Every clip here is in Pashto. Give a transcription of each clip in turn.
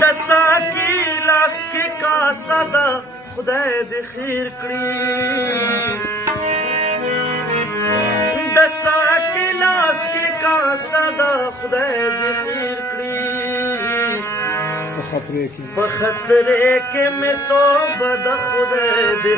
دسا کی لاس کی کاسه ده خدای دې خیر کړي دسا کی لاس کی کاسه ده خدای دې خیر کړي په خطرې کې مې توبه ده خدای دې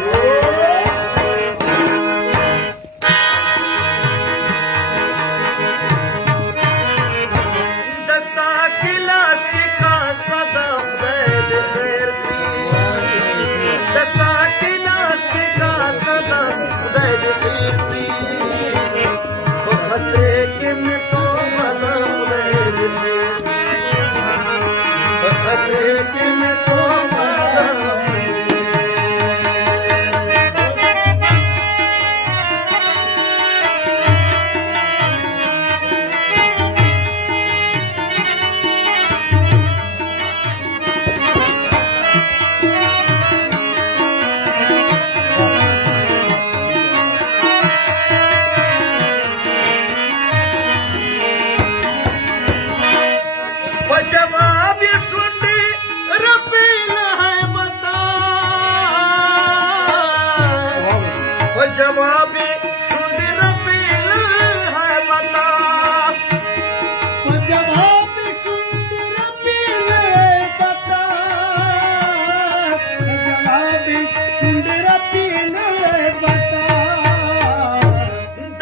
जवाबी सुनी रबील है बता जवाबी सुनी रबील है बता जवाबी सुनी रबील है बता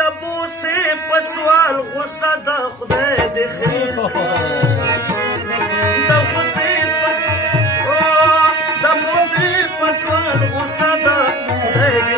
दबो से पसवाल गुस्सा दा खुदाई दे खैर दबो से पसवाल गुस्सा दा खुदाई दे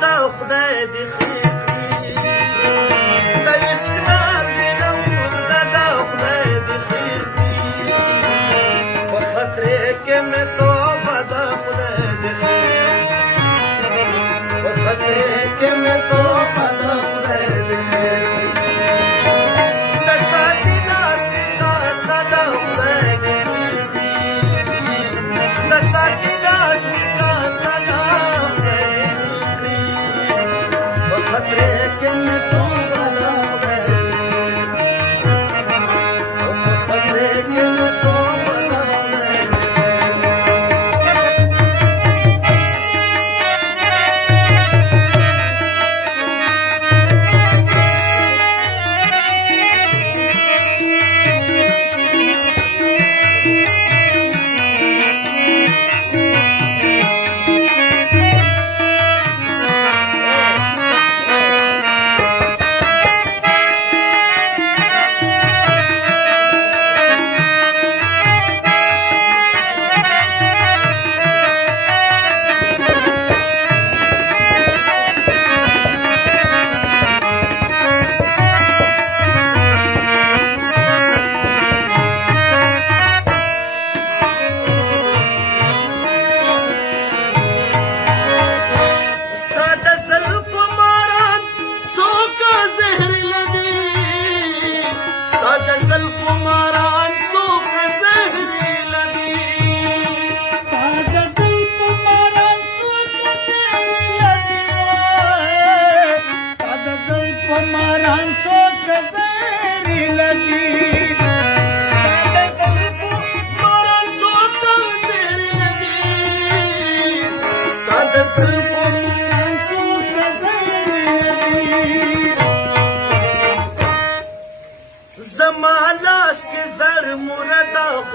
دا خدای دې خیر کړي د عشق لار دې روږده دا خدای دې خیر کړي په خطرې کې مې توبه ده خدای دې خیر په خطرې کې مې توبه ده خدای دې خیر د ساتي لاس کې کاسه ده خدای دې خیر د ساتي لاس کې کاسه ده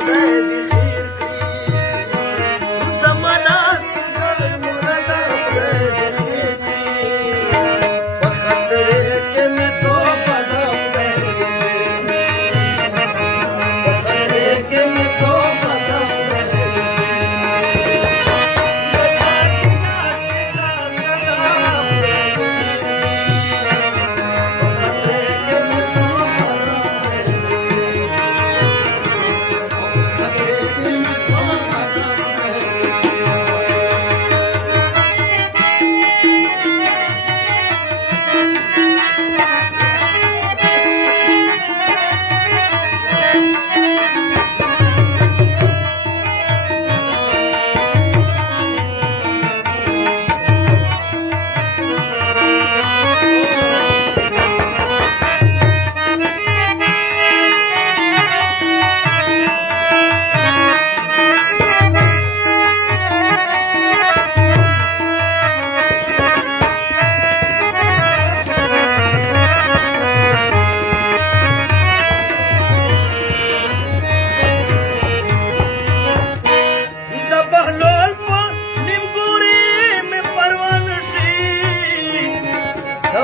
خدای دې خیر کړي زما لاس کې زر مرده خدای دې خیر کړي په خاطر کې مې توبه ده خدای دې خیر کړي په خاطر کې مې توبه ده خدای دې خیر کړي بسا کې ناس کې دا صدا خدای دې خیر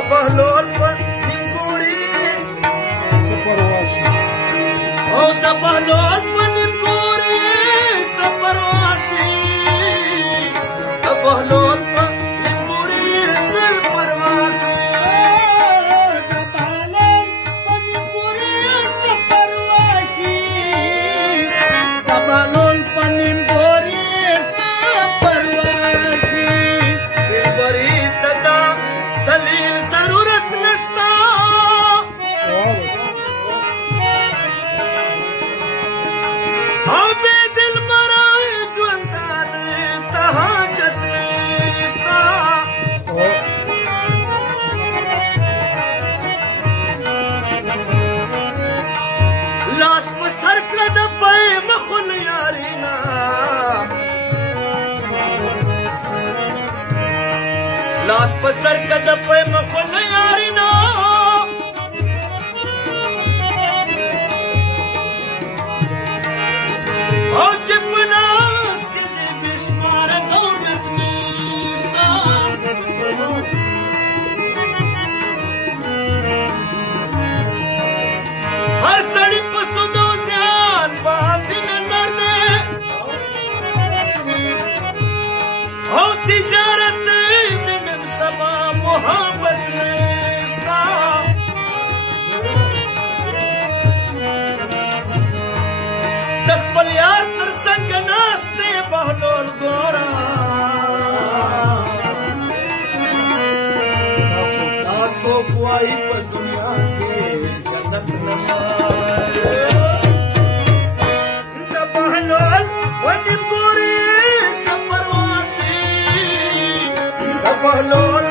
بهلول په نیمګوري او د بهلول په نیمګوري سفرواشي د بهلول په نیمګوري سفرواشي د بهلول په نیمګوري سفرواشي د بهلول په نیمګوري سفرواشي دلبري تدا دلیل ضرورت نشتا او بے دل برائے جوندان تحاجت نشتا لاس په سر کړه د پای مخون یارینا لاس په سر کده په مخون یارینا او چې په لاس کې دې بشمار دولت نشتا هر سړی په سودو زیان باندې نظر دی او تجارت محبت نشتا د خپل یار تر څنګ ناست دی بهلول ګوره دا څوک وایي په دنیا کې جنت نشته د بهلول و نیمګوري سفرواشي د بهلول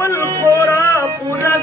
خپل خورا پورا